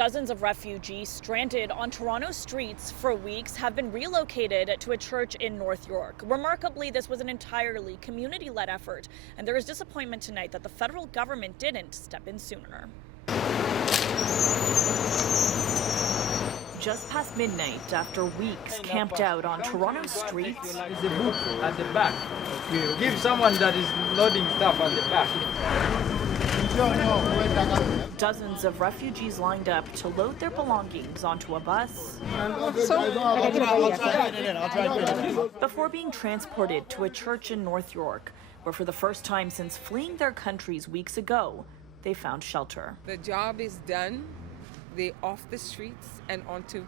Dozens of refugees stranded on Toronto streets for weeks have been relocated to a church in North York. Remarkably, this was an entirely community-led effort, and there is disappointment tonight that the federal government didn't step in sooner. Just past midnight, after weeks camped out on Toronto streets, There's a book at the back. Give someone that is loading stuff at the back. dozens of refugees lined up to load their belongings onto a bus before being transported to a church in North York, where for the first time since fleeing their countries weeks ago, they found shelter. The job is done. They're off the streets and onto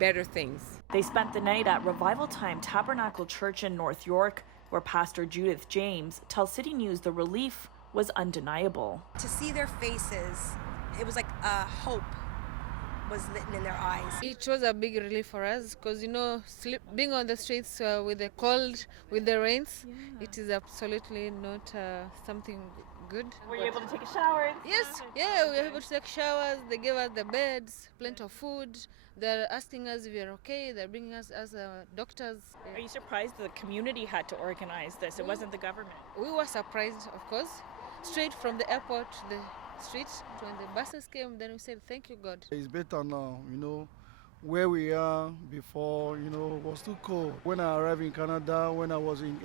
better things. They spent the night at Revival Time Tabernacle Church in North York, where Pastor Judith James tells CityNews the relief was undeniable. To see their faces, it was like hope was lit in their eyes. It was a big relief for us because, being on the streets with the cold, with the rains, it is absolutely not something good. Were you able to take a shower? Yes, we were able to take showers. They gave us the beds, plenty of food. They're asking us if we're okay. They're bringing us as doctors. Are you surprised the community had to organize this? It wasn't the government. We were surprised, of course. Straight from the airport to the streets, when the buses came, then we said, thank you, God. It's better now, where we are before, it was too cold. When I arrived in Canada, when I was in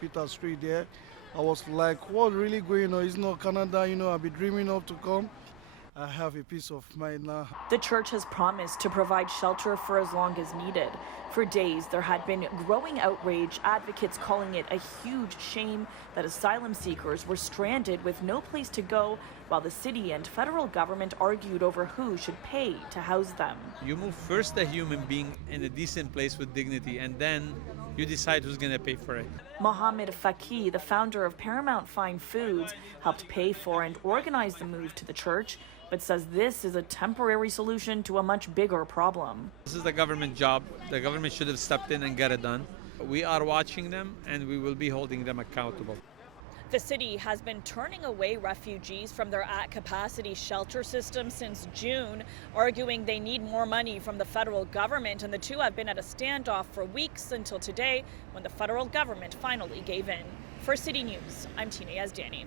Peter Street there, I was like, what's really going on? It's not Canada, I've been dreaming of to come. I have a peace of mind now. The church has promised to provide shelter for as long as needed. For days, there had been growing outrage, advocates calling it a huge shame that asylum seekers were stranded with no place to go, while the city and federal government argued over who should pay to house them. You move first a human being in a decent place with dignity, and then you decide who's going to pay for it. Mohammed Faki, the founder of Paramount Fine Foods, helped pay for and organize the move to the church, but says this is a temporary solution to a much bigger problem. This is the government job. The government should have stepped in and got it done. We are watching them, and we will be holding them accountable. The city has been turning away refugees from their at-capacity shelter system since June, arguing they need more money from the federal government, and the two have been at a standoff for weeks until today, when the federal government finally gave in. For City News, I'm Tina Yazdani.